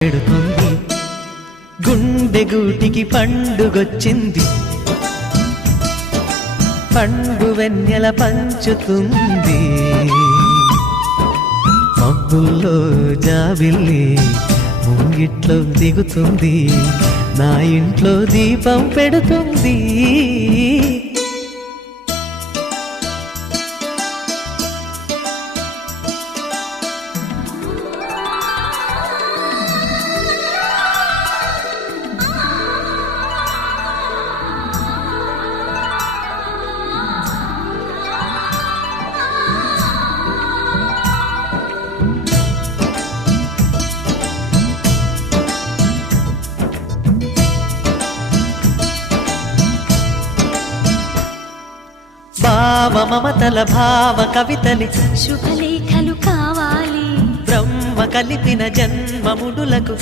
పెడుతుంది గుండె గూటికి పండుగొచ్చింది, పండు వెన్నెల పంచుతుంది. మబ్బుల్లో జాబిల్లి ముంగిట్లో దిగుతుంది, నా ఇంట్లో దీపం పెడుతుంది. భావ మమతల భావ కవితలి శుభలేఖలు కావాలి, బ్రహ్మ కలిపిన జన్మముడులకు